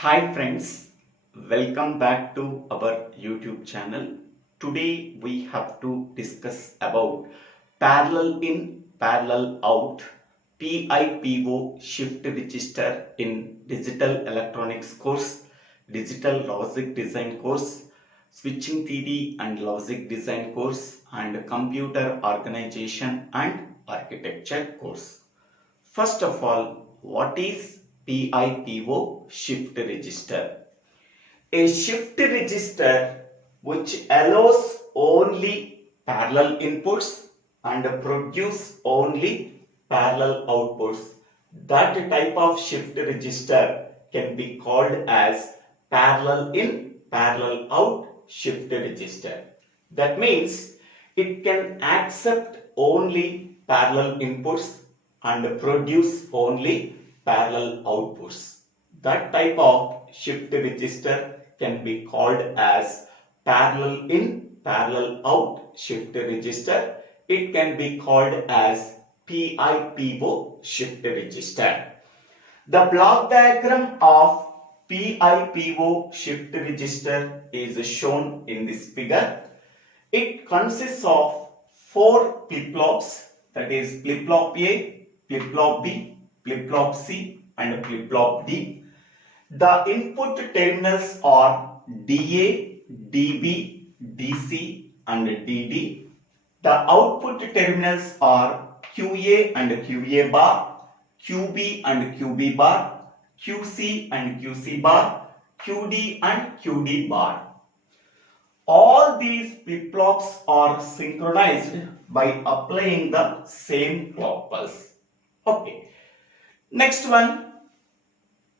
Hi friends, welcome back to our YouTube channel. Today we have to discuss about parallel in, parallel out, PIPO shift register in digital electronics course, digital logic design course, switching theory and logic design course, and computer organization and architecture course. First of all, what is PIPO shift register? A shift register which allows only parallel inputs and produce only parallel outputs. That type of shift register can be called as parallel in, parallel out shift register. That means it can accept only parallel inputs and produce only parallel outputs. That type of shift register can be called as parallel in, parallel out shift register. It can be called as PIPO shift register. The block diagram of PIPO shift register is shown in this figure. It consists of 4 flip-flops, that is flip-flop A, flip-flop B, flip-flop C and flip-flop D. The input terminals are DA, DB, DC and DD. The output terminals are QA and QA bar, QB and QB bar, QC and QC bar, QD and QD bar. All these flip-flops are synchronized by applying the same clock pulse. Okay. Next one,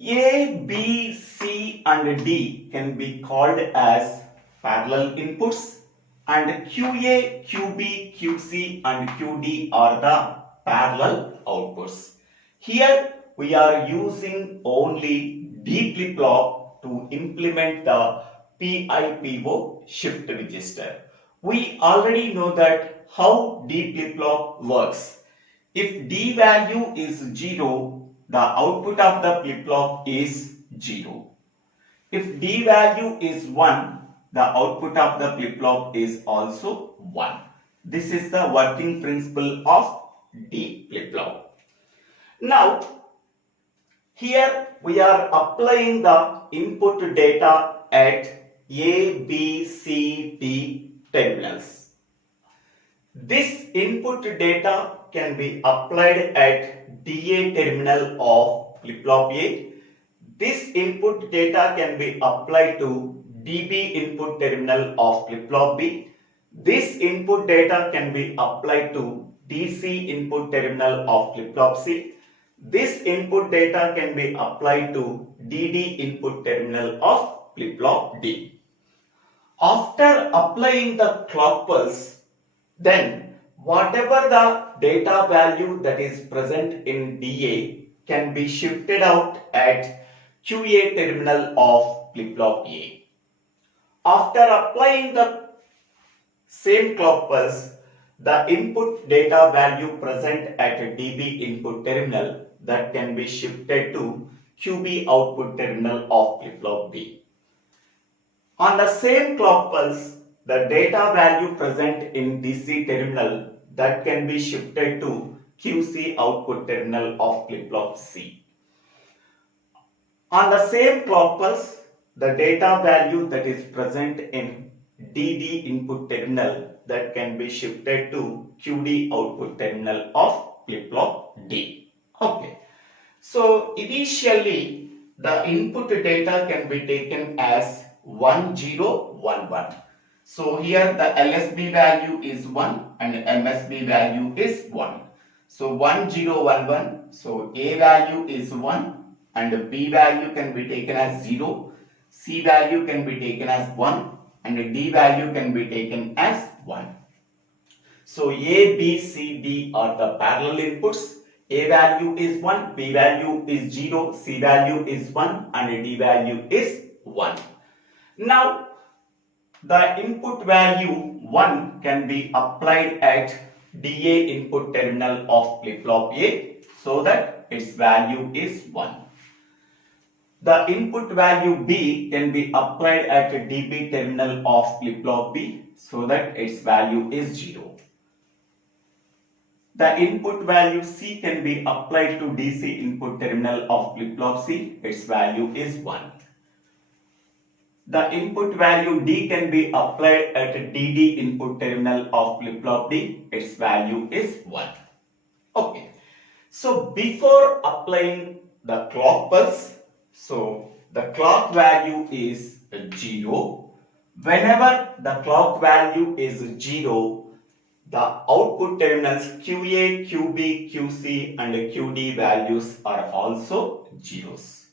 A, B, C and D can be called as parallel inputs and QA, QB, QC and QD are the parallel outputs. Here we are using only D flip-flop to implement the PIPO shift register. We already know that how D flip-flop works. If D value is 0, the output of the flip-flop is 0. If D value is 1, the output of the flip-flop is also 1. This is the working principle of D flip-flop. Now, here we are applying the input data at A, B, C, D terminals. This input data can be applied at DA terminal of flip-flop A. This input data can be applied to DB input terminal of flip-flop B. This input data can be applied to DC input terminal of flip-flop C. This input data can be applied to DD input terminal of flip-flop D. After applying the clock pulse, then whatever the data value that is present in DA can be shifted out at QA terminal of flip-flop A. After applying the same clock pulse, the input data value present at DB input terminal that can be shifted to QB output terminal of flip-flop B. On the same clock pulse, the data value present in DC terminal that can be shifted to QC output terminal of flip-flop C. On the same clock pulse, the data value that is present in DD input terminal that can be shifted to QD output terminal of flip-flop D. Okay. So initially the input data can be taken as 1011. So here the LSB value is 1 and MSB value is 1. So 1011. So A value is 1 and B value can be taken as 0. C value can be taken as 1 and D value can be taken as 1. So A, B, C, D are the parallel inputs. A value is 1, B value is 0, C value is 1 and D value is 1. Now, the input value 1 can be applied at DA input terminal of flip-flop A so that its value is 1. The input value B can be applied at a DB terminal of flip-flop B so that its value is 0. The input value C can be applied to DC input terminal of flip-flop C. Its value is 1. The input value D can be applied at a DD input terminal of flip-flop D. Its value is 1. Okay. So before applying the clock pulse, so the clock value is 0. Whenever the clock value is 0, the output terminals QA, QB, QC and QD values are also zeros.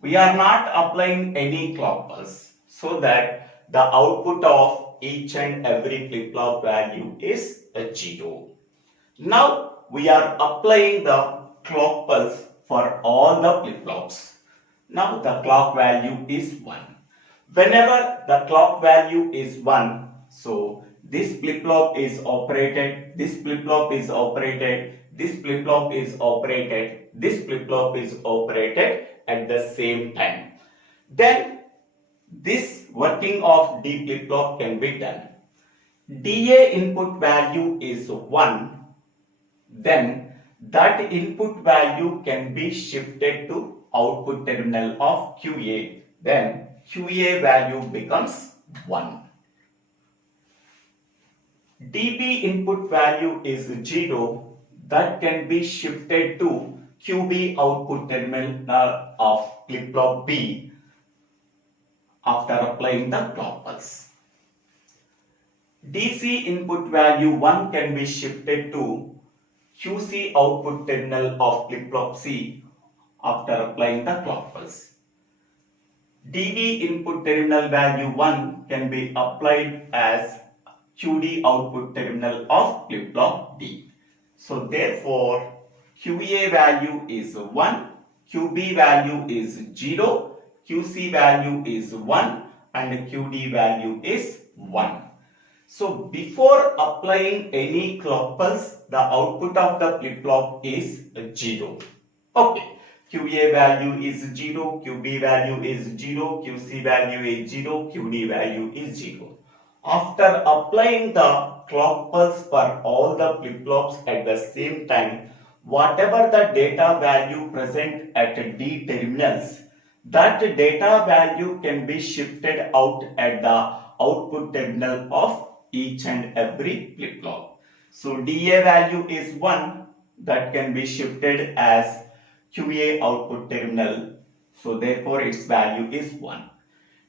We are not applying any clock pulse so that the output of each and every flip-flop value is a 0. Now we are applying the clock pulse for all the flip-flops. Now the clock value is 1. Whenever the clock value is 1, so this flip-flop is operated, this flip-flop is operated, this flip-flop is operated, this flip-flop is operated at the same time. Then this working of D flip-flop can be done. DA input value is 1, then that input value can be shifted to output terminal of QA. Then QA value becomes 1. DB input value is 0, that can be shifted to QB output terminal of flip-flop B after applying the clock pulse. DC input value 1 can be shifted to QC output terminal of flip-flop C after applying the clock pulse. DD input terminal value 1 can be applied as QD output terminal of flip-flop D. So therefore QA value is 1, QB value is 0, QC value is 1 and QD value is 1. So before applying any clock pulse, the output of the flip-flop is 0. Okay. QA value is 0, QB value is 0, QC value is 0, QD value is 0. After applying the clock pulse for all the flip-flops at the same time, whatever the data value present at D terminals, that data value can be shifted out at the output terminal of each and every flip-flop. So DA value is 1, that can be shifted as QA output terminal, so therefore its value is 1.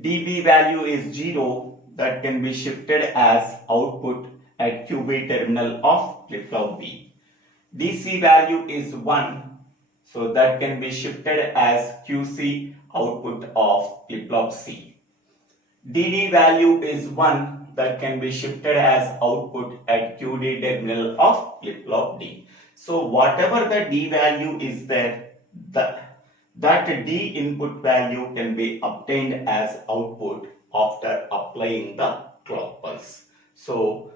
DB value is 0, that can be shifted as output at QB terminal of flip-flop B. DC value is 1, so that can be shifted as QC output of flip-flop C. DD value is 1, that can be shifted as output at QD terminal of flip-flop D. So whatever the D value is there, that D input value can be obtained as output after applying the clock pulse. So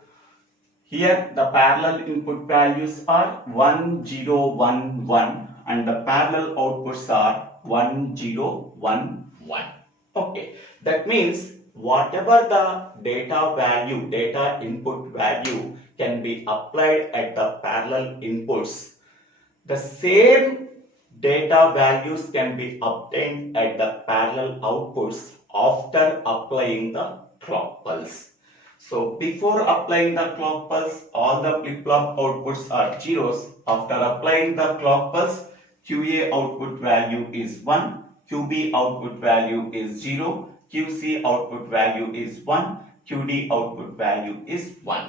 here the parallel input values are 1, 0, 1, 1 and the parallel outputs are 1, 0, 1, 1. Okay, that means whatever the data input value can be applied at the parallel inputs, the same data values can be obtained at the parallel outputs after applying the clock pulse. So before applying the clock pulse, all the flip-flop outputs are zeros. After applying the clock pulse, QA output value is 1, QB output value is 0, QC output value is 1, QD output value is 1.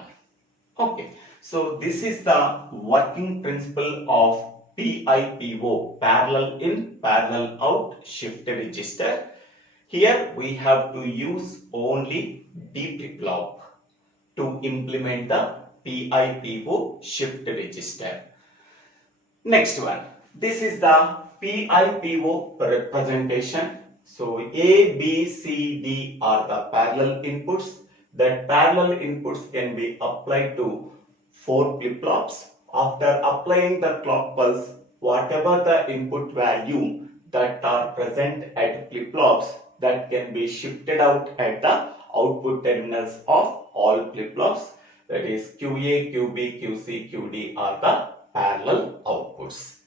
Okay, so this is the working principle of PIPO, parallel in, parallel out shift register. Here we have to use only D flip-flop to implement the PIPO shift register. Next one, this is the PIPO representation. So A, B, C, D are the parallel inputs. That parallel inputs can be applied to 4 flip-flops. After applying the clock pulse, whatever the input value that are present at flip-flops that can be shifted out at the output terminals of all flip-flops, that is QA, QB, QC, QD are the parallel outputs.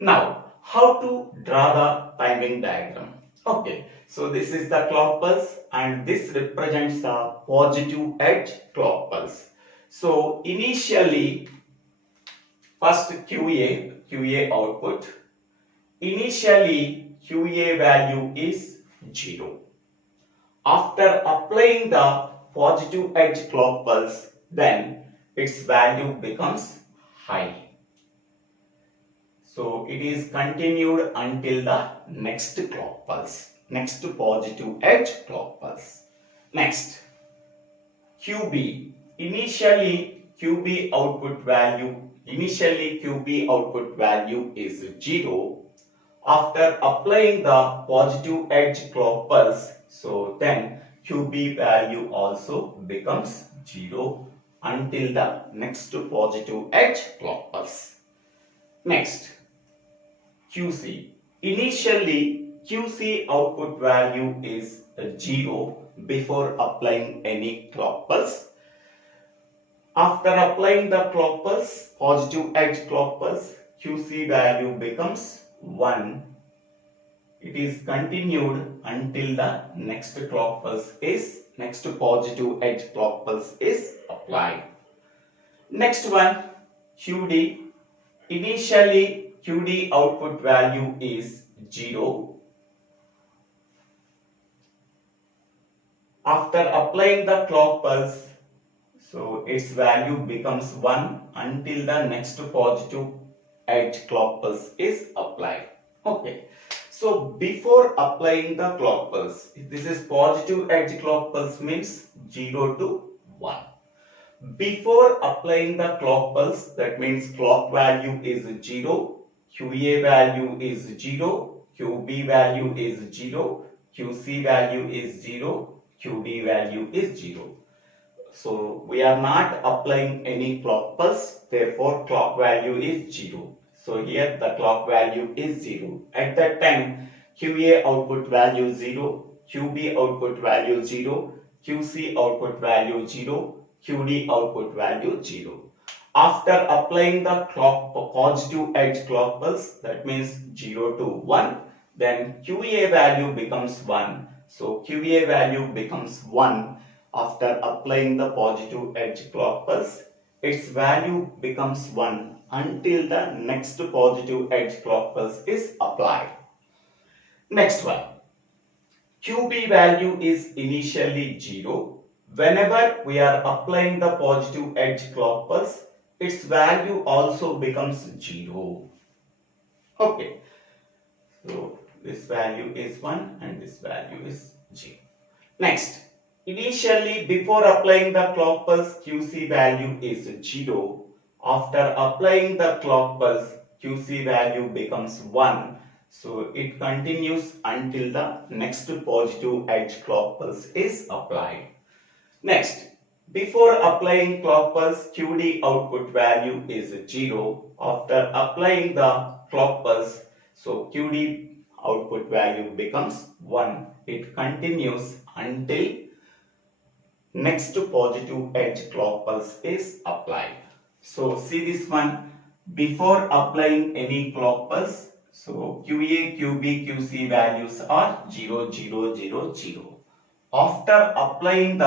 Now, how to draw the timing diagram? Okay, so this is the clock pulse and this represents the positive edge clock pulse. So initially, first QA output, initially QA value is 0. After applying the positive edge clock pulse, then its value becomes high. So it is continued until the next clock pulse, next positive edge clock pulse. Next, QB, initially QB output value is 0. After applying the positive edge clock pulse, so then QB value also becomes 0 until the next positive edge clock pulse. Next, QC. Initially, QC output value is 0 before applying any clock pulse. After applying the clock pulse, positive edge clock pulse, QC value becomes 1. It is continued until the next clock pulse is, next positive edge clock pulse is applied. Next one, QD. Initially, QD output value is 0. After applying the clock pulse, so its value becomes 1 until the next positive edge clock pulse is applied. Okay. So before applying the clock pulse, this is positive edge clock pulse means 0 to 1. Before applying the clock pulse, that means clock value is 0, QA value is 0, QB value is 0, QC value is 0, QD value is 0. So we are not applying any clock pulse, therefore clock value is 0. So here the clock value is 0. At that time, QA output value 0, QB output value 0, QC output value 0, QD output value 0. After applying the positive edge clock pulse, that means 0 to 1, then QA value becomes 1. So QA value becomes 1 after applying the positive edge clock pulse. Its value becomes 1 until the next positive edge clock pulse is applied. Next one, QB value is initially 0. Whenever we are applying the positive edge clock pulse, its value also becomes 0. Okay, so this value is 1 and this value is 0. Next, initially before applying the clock pulse, QC value is 0. After applying the clock pulse, QC value becomes 1. So it continues until the next positive edge clock pulse is applied. Next, before applying clock pulse, QD output value is 0. After applying the clock pulse, so QD output value becomes 1. It continues until next positive edge clock pulse is applied. So see this one, before applying any clock pulse, so QA, QB, QC values are 0, 0, 0, 0. After applying the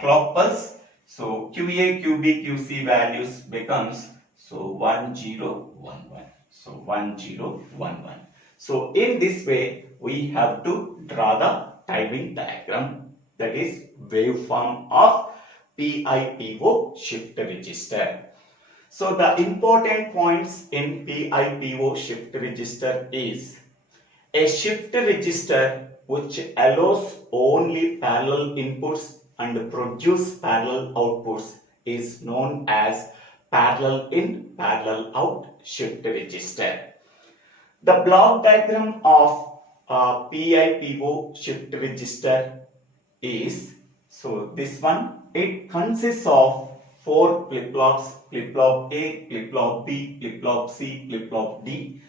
clock pulse, so QA, QB, QC values becomes so 1, 0, 1, 1. So 1, 0, 1, 1. So in this way, we have to draw the timing diagram, that is waveform of PIPO shift register. So the important points in PIPO shift register is a shift register which allows only parallel inputs and produce parallel outputs is known as parallel in, parallel out shift register. The block diagram of PIPO shift register is, so this one, it consists of 4 flip-flops, flip-flop A, flip-flop B, flip-flop C, flip-flop D.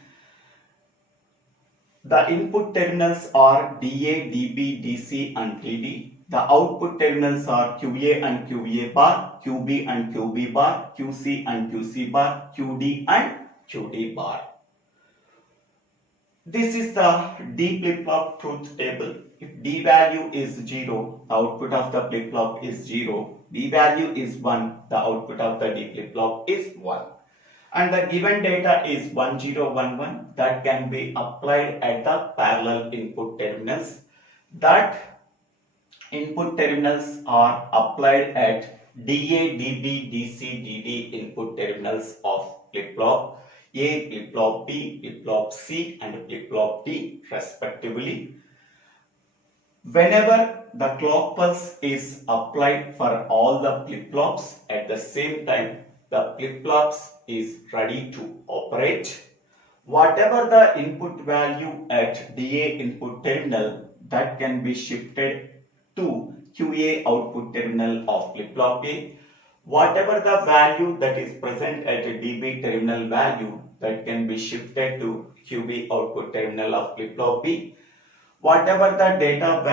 The input terminals are DA, DB, DC and TD. The output terminals are QA and QA bar, QB and QB bar, QC and QC bar, QD and QD bar. This is the D flip-flop truth table. If D value is 0, the output of the flip-flop is 0. D value is 1, the output of the D flip-flop is 1. And the given data is 1011 that can be applied at the parallel input terminals. That input terminals are applied at DA, DB, DC, DD input terminals of flip-flop A, flip-flop B, flip-flop C and flip-flop D respectively. Whenever the clock pulse is applied for all the flip-flops at the same time, the flip-flops is ready to operate. Whatever the input value at DA input terminal, that can be shifted to QA output terminal of flip-flop A. Whatever the value that is present at DB terminal value, that can be shifted to QB output terminal of flip-flop B. Whatever the data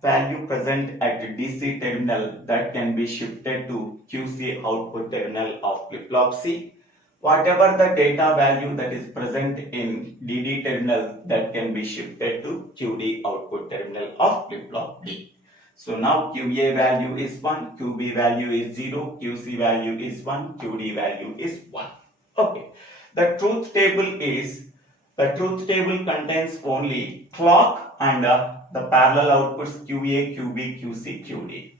value present at DC terminal, that can be shifted to QC output terminal of flip-flop C. Whatever the data value that is present in DD terminal, that can be shifted to QD output terminal of flip-flop D. So now QA value is 1, QB value is 0, QC value is 1, QD value is 1. Okay. The truth table contains only clock and the parallel outputs QA, QB, QC, QD.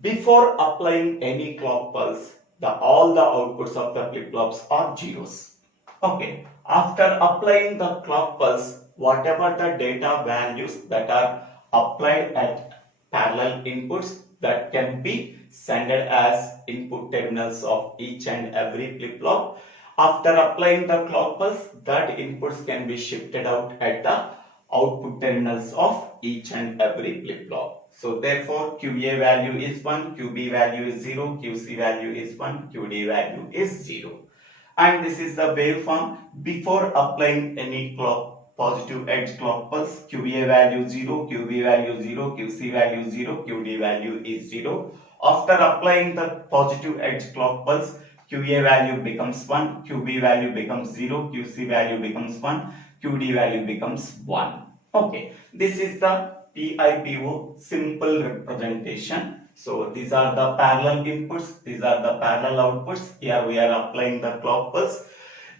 Before applying any clock pulse, all the outputs of the flip-flops are zeros. Okay. After applying the clock pulse, whatever the data values that are applied at parallel inputs, that can be sent as input terminals of each and every flip-flop. After applying the clock pulse, that inputs can be shifted out at the output terminals of each and every flip-flop. So therefore QA value is 1, QB value is 0, QC value is 1, QD value is 0. And this is the waveform before applying any positive edge clock pulse. QA value 0, QB value 0, QC value 0, QD value is 0. After applying the positive edge clock pulse, QA value becomes 1, QB value becomes 0, QC value becomes 1, QD value becomes 1. Okay, this is the PIPO simple representation. So these are the parallel inputs, these are the parallel outputs. Here we are applying the clock pulse.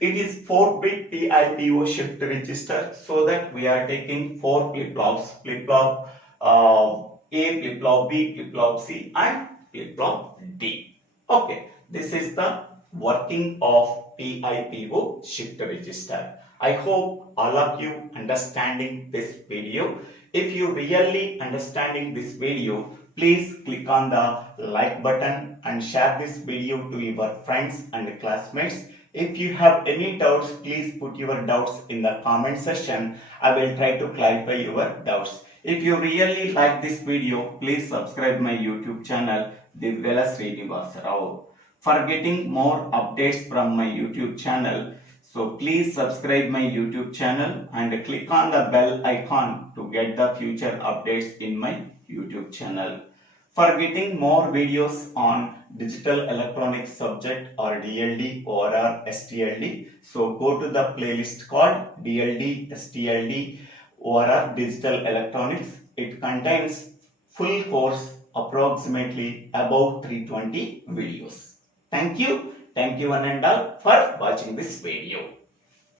It is 4-bit PIPO shift register, so that we are taking 4 flip-flops, flip-flop A, flip-flop B, flip-flop C and flip-flop D. Okay. This is the working of PIPO shift register. I hope all of you understanding this video. If you really understanding this video, please click on the like button and share this video to your friends and classmates. If you have any doubts, please put your doubts in the comment section. I will try to clarify your doubts. If you really like this video, please subscribe my YouTube channel, Divvela Srinivasa Rao. For getting more updates from my YouTube channel, so please subscribe my YouTube channel and click on the bell icon to get the future updates in my YouTube channel. For getting more videos on digital electronics subject or DLD or STLD, so go to the playlist called DLD, STLD or digital electronics. It contains full course approximately about 320 videos. Thank you one and all for watching this video.